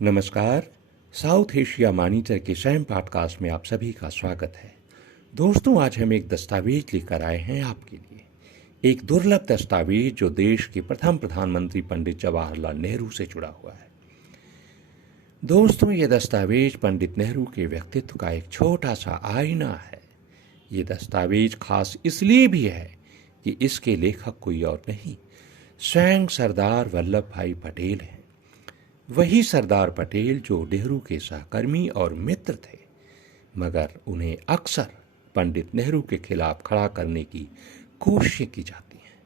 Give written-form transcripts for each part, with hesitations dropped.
नमस्कार। South Asia monitor के स्वयं पॉडकास्ट में आप सभी का स्वागत है। दोस्तों, आज हम एक दस्तावेज लेकर आए हैं आपके लिए, एक दुर्लभ दस्तावेज जो देश के प्रथम प्रधानमंत्री पंडित जवाहरलाल नेहरू से जुड़ा हुआ है। दोस्तों, ये दस्तावेज पंडित नेहरू के व्यक्तित्व का एक छोटा सा आईना है। ये दस्तावेज खास इसलिए भी है कि इसके लेखक कोई और नहीं, स्वयं सरदार वल्लभ भाई पटेल हैं। वही सरदार पटेल जो नेहरू के सहकर्मी और मित्र थे, मगर उन्हें अक्सर पंडित नेहरू के खिलाफ खड़ा करने की कोशिशें की जाती हैं।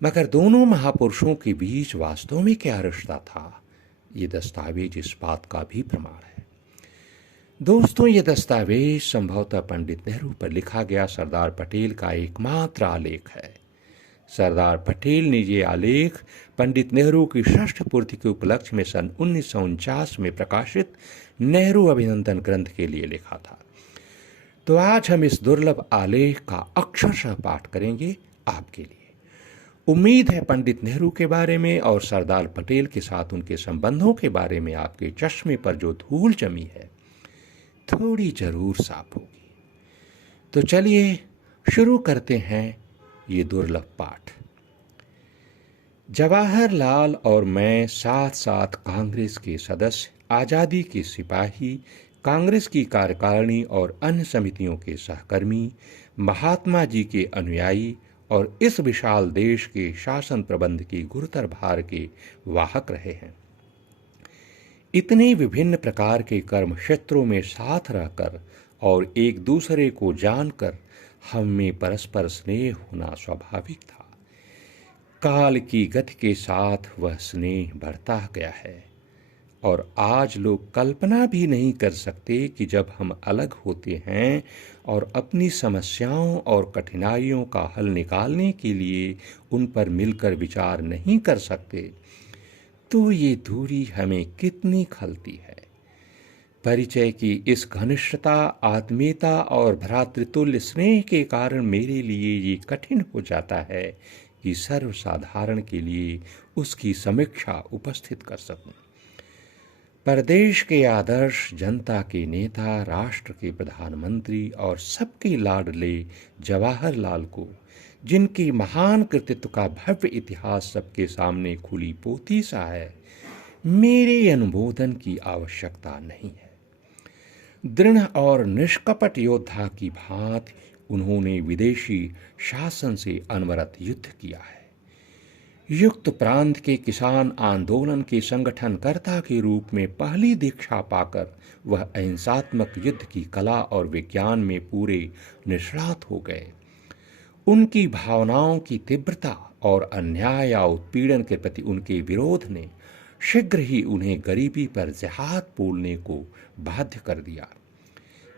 मगर दोनों महापुरुषों के बीच वास्तव में क्या रिश्ता था, ये दस्तावेज इस बात का भी प्रमाण है। दोस्तों, ये दस्तावेज संभवतः पंडित नेहरू पर लिखा गया सरदार पटेल का एकमात्र आलेख है। सरदार पटेल ने ये आलेख पंडित नेहरू की षष्ठ पूर्ति के उपलक्ष्य में सन 1949 में प्रकाशित नेहरू अभिनंदन ग्रंथ के लिए लिखा था। तो आज हम इस दुर्लभ आलेख का अक्षरशः पाठ करेंगे आपके लिए। उम्मीद है पंडित नेहरू के बारे में और सरदार पटेल के साथ उनके संबंधों के बारे में आपके चश्मे पर जो धूल जमी है थोड़ी जरूर साफ होगी। तो चलिए शुरू करते हैं ये दुर्लभ पाठ। जवाहरलाल और मैं साथ साथ कांग्रेस के सदस्य, आज़ादी के सिपाही, कांग्रेस की कार्यकारिणी और अन्य समितियों के सहकर्मी, महात्मा जी के अनुयायी और इस विशाल देश के शासन प्रबंध की गुरुतर भार के वाहक रहे हैं। इतने विभिन्न प्रकार के कर्म क्षेत्रों में साथ रहकर और एक दूसरे को जानकर हम में परस्पर स्नेह होना स्वाभाविक था। काल की गति के साथ वह स्नेह बढ़ता गया है और आज लोग कल्पना भी नहीं कर सकते कि जब हम अलग होते हैं और अपनी समस्याओं और कठिनाइयों का हल निकालने के लिए उन पर मिलकर विचार नहीं कर सकते, तो ये दूरी हमें कितनी खलती है। परिचय की इस घनिष्ठता, आत्मीयता और भ्रातृतुल्य स्नेह के कारण मेरे लिए ये कठिन हो जाता है कि सर्वसाधारण के लिए उसकी समीक्षा उपस्थित कर सकूं। प्रदेश के आदर्श, जनता के नेता, राष्ट्र के प्रधानमंत्री और सबके लाडले जवाहरलाल को, जिनकी महान कृतित्व का भव्य इतिहास सबके सामने खुली पोथी सा है, मेरे अनुमोदन की आवश्यकता नहीं है। दृढ़ और निष्कपट योद्धा की भांति उन्होंने विदेशी शासन से अनवरत युद्ध किया है। युक्त प्रांत के किसान आंदोलन के संगठनकर्ता के रूप में पहली दीक्षा पाकर वह अहिंसात्मक युद्ध की कला और विज्ञान में पूरे निष्णात हो गए। उनकी भावनाओं की तीव्रता और अन्याय या उत्पीड़न के प्रति उनके विरोध ने शीघ्र ही उन्हें गरीबी पर जिहाद बोलने को बाध्य कर दिया।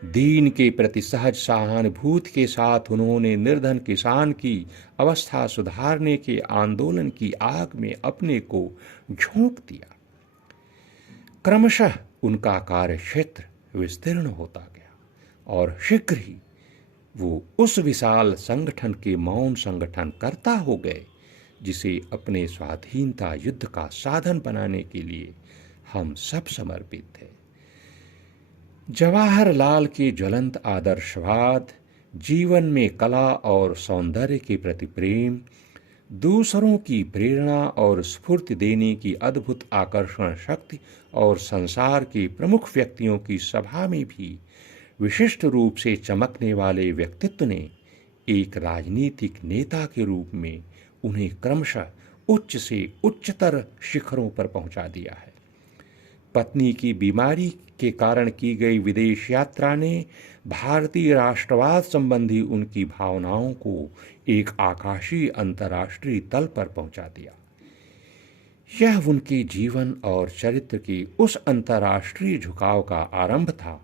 दीन के प्रति सहज सहानुभूति के साथ उन्होंने निर्धन किसान की अवस्था सुधारने के आंदोलन की आग में अपने को झोंक दिया। क्रमशः उनका कार्यक्षेत्र विस्तीर्ण होता गया और शीघ्र ही वो उस विशाल संगठन के मौन संगठनकर्ता हो गए जिसे अपने स्वाधीनता युद्ध का साधन बनाने के लिए हम सब समर्पित थे। जवाहरलाल के ज्वलंत आदर्शवाद, जीवन में कला और सौंदर्य के प्रति प्रेम, दूसरों की प्रेरणा और स्फूर्ति देने की अद्भुत आकर्षण शक्ति और संसार के प्रमुख व्यक्तियों की सभा में भी विशिष्ट रूप से चमकने वाले व्यक्तित्व ने एक राजनीतिक नेता के रूप में उन्हें क्रमशः उच्च से उच्चतर शिखरों पर पहुंचा दिया है। पत्नी की बीमारी के कारण की गई विदेश यात्रा ने भारतीय राष्ट्रवाद संबंधी उनकी भावनाओं को एक आकाशीय अंतर्राष्ट्रीय तल पर पहुंचा दिया। यह उनके जीवन और चरित्र के उस अंतर्राष्ट्रीय झुकाव का आरंभ था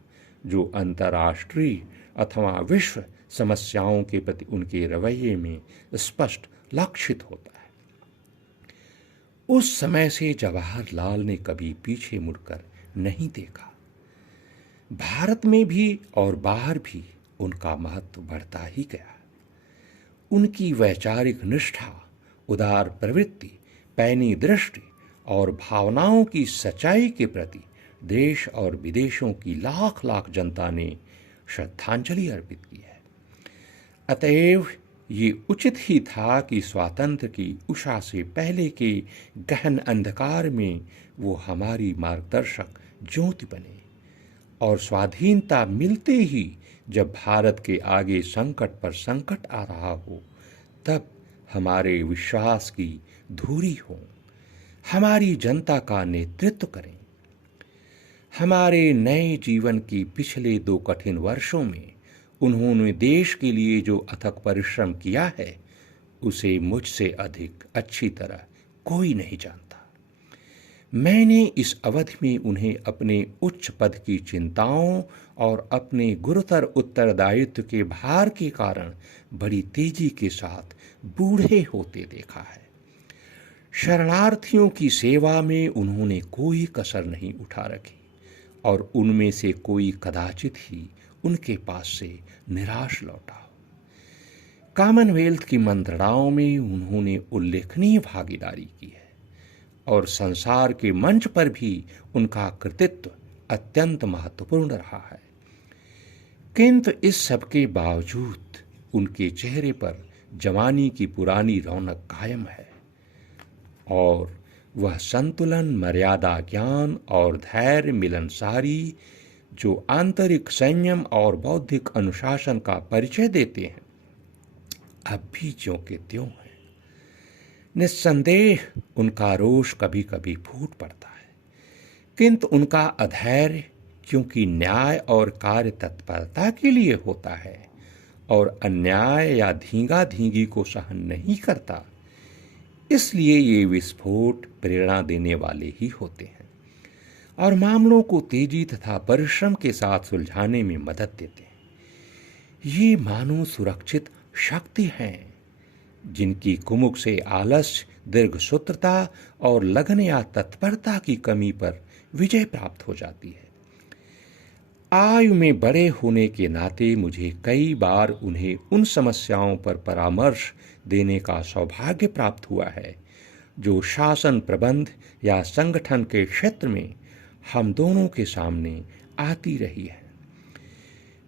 जो अंतर्राष्ट्रीय अथवा विश्व समस्याओं के प्रति उनके रवैये में स्पष्ट लक्षित होता है। उस समय से जवाहरलाल ने कभी पीछे मुड़कर नहीं देखा। भारत में भी और बाहर भी उनका महत्व बढ़ता ही गया। उनकी वैचारिक निष्ठा, उदार प्रवृत्ति, पैनी दृष्टि और भावनाओं की सच्चाई के प्रति देश और विदेशों की लाख लाख जनता ने श्रद्धांजलि अर्पित की है। अतएव ये उचित ही था कि स्वातंत्र्य की उषा से पहले के गहन अंधकार में वो हमारी मार्गदर्शक ज्योति बने, और स्वाधीनता मिलते ही जब भारत के आगे संकट पर संकट आ रहा हो, तब हमारे विश्वास की धुरी हो, हमारी जनता का नेतृत्व करें। हमारे नए जीवन की पिछले 2 कठिन वर्षों में उन्होंने देश के लिए जो अथक परिश्रम किया है, उसे मुझसे अधिक अच्छी तरह कोई नहीं जानता। मैंने इस अवधि में उन्हें अपने उच्च पद की चिंताओं और अपने गुरुतर उत्तरदायित्व के भार के कारण बड़ी तेजी के साथ बूढ़े होते देखा है। शरणार्थियों की सेवा में उन्होंने कोई कसर नहीं उठा रखी, और उनमें से कोई कदाचित ही उनके पास से निराश लौटा हो। कॉमनवेल्थ की मंत्रणाओं में उन्होंने उल्लेखनीय भागीदारी की है, और संसार के मंच पर भी उनका कृतित्व अत्यंत महत्वपूर्ण रहा है। किंतु इस सब के बावजूद उनके चेहरे पर जवानी की पुरानी रौनक कायम है, और वह संतुलन, मर्यादा ज्ञान और धैर्य मिलनसारी जो आंतरिक संयम और बौद्धिक अनुशासन का परिचय देते हैं, अब भी ज्यों के त्यों हैं। निस्संदेह उनका रोष कभी कभी फूट पड़ता है, किंतु उनका अधैर्य क्योंकि न्याय और कार्य तत्परता के लिए होता है और अन्याय या धींगा धींगी को सहन नहीं करता, इसलिए ये विस्फोट प्रेरणा देने वाले ही होते हैं और मामलों को तेजी तथा परिश्रम के साथ सुलझाने में मदद देते हैं। ये मानो सुरक्षित शक्ति हैं जिनकी कुमुक से आलस्य, दीर्घसूत्रता और लगन या तत्परता की कमी पर विजय प्राप्त हो जाती है। आयु में बड़े होने के नाते मुझे कई बार उन्हें उन समस्याओं पर परामर्श देने का सौभाग्य प्राप्त हुआ है जो शासन प्रबंध या संगठन के क्षेत्र में हम दोनों के सामने आती रही है।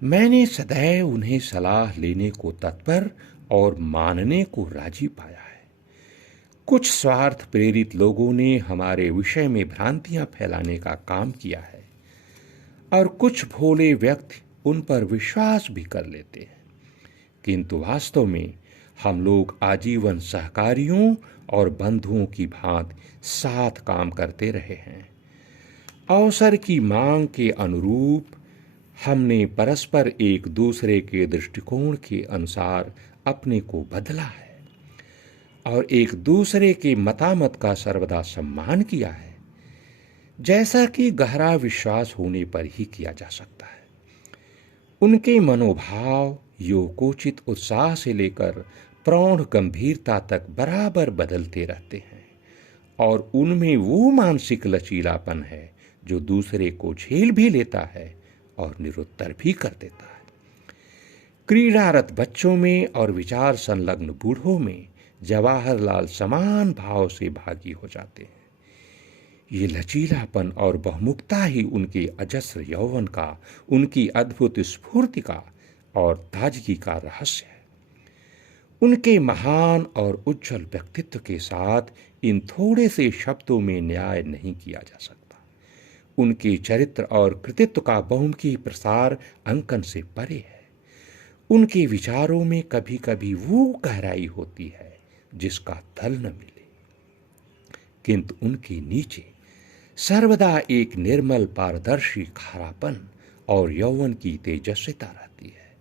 मैंने सदैव उन्हें सलाह लेने को तत्पर और मानने को राजी पाया है। कुछ स्वार्थ प्रेरित लोगों ने हमारे विषय में भ्रांतियां फैलाने का काम किया है और कुछ भोले व्यक्ति उन पर विश्वास भी कर लेते हैं, किंतु वास्तव में हम लोग आजीवन सहकारियों और बंधुओं की भांति साथ काम करते रहे हैं। अवसर की मांग के अनुरूप हमने परस्पर एक दूसरे के दृष्टिकोण के अनुसार अपने को बदला है और एक दूसरे के मतामत का सर्वदा सम्मान किया है, जैसा कि गहरा विश्वास होने पर ही किया जा सकता है। उनके मनोभाव योकोचित उत्साह से लेकर प्रौढ़ गंभीरता तक बराबर बदलते रहते हैं और उनमें वो मानसिक लचीलापन है जो दूसरे को झेल भी लेता है और निरुत्तर भी कर देता है। क्रीड़ारत बच्चों में और विचार संलग्न बूढ़ों में जवाहरलाल समान भाव से भागी हो जाते हैं। ये लचीलापन और बहुमुखता ही उनके अजस्र यौवन का, उनकी अद्भुत स्फूर्ति का और ताजगी का रहस्य है। उनके महान और उज्जवल व्यक्तित्व के साथ इन थोड़े से शब्दों में न्याय नहीं किया जा सकता। उनके चरित्र और कृतित्व का बहुमुखी प्रसार अंकन से परे है। उनके विचारों में कभी कभी वो गहराई होती है जिसका तल न मिले, किंतु उनके नीचे सर्वदा एक निर्मल पारदर्शी खारापन और यौवन की तेजस्विता रहती है,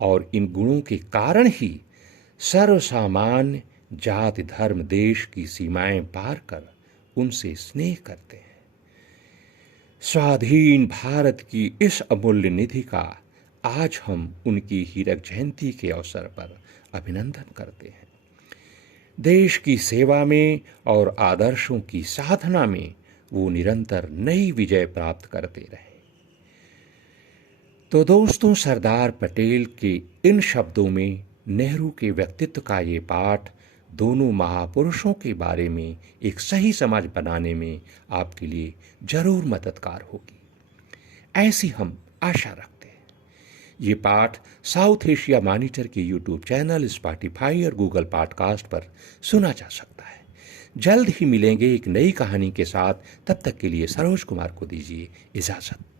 और इन गुणों के कारण ही सर्वसामान्य जाति धर्म देश की सीमाएं पार कर उनसे स्नेह करते हैं। स्वाधीन भारत की इस अमूल्य निधि का आज हम उनकी हीरक जयंती के अवसर पर अभिनंदन करते हैं। देश की सेवा में और आदर्शों की साधना में वो निरंतर नई विजय प्राप्त करते रहे। तो दोस्तों, सरदार पटेल के इन शब्दों में नेहरू के व्यक्तित्व का ये पाठ दोनों महापुरुषों के बारे में एक सही समझ बनाने में आपके लिए जरूर मददगार होगी, ऐसी हम आशा रखते हैं। ये पाठ साउथ एशिया मॉनिटर के यूट्यूब चैनल, स्पॉटिफाई और गूगल पॉडकास्ट पर सुना जा सकता है। जल्द ही मिलेंगे एक नई कहानी के साथ। तब तक के लिए सरोज कुमार को दीजिए इजाज़त।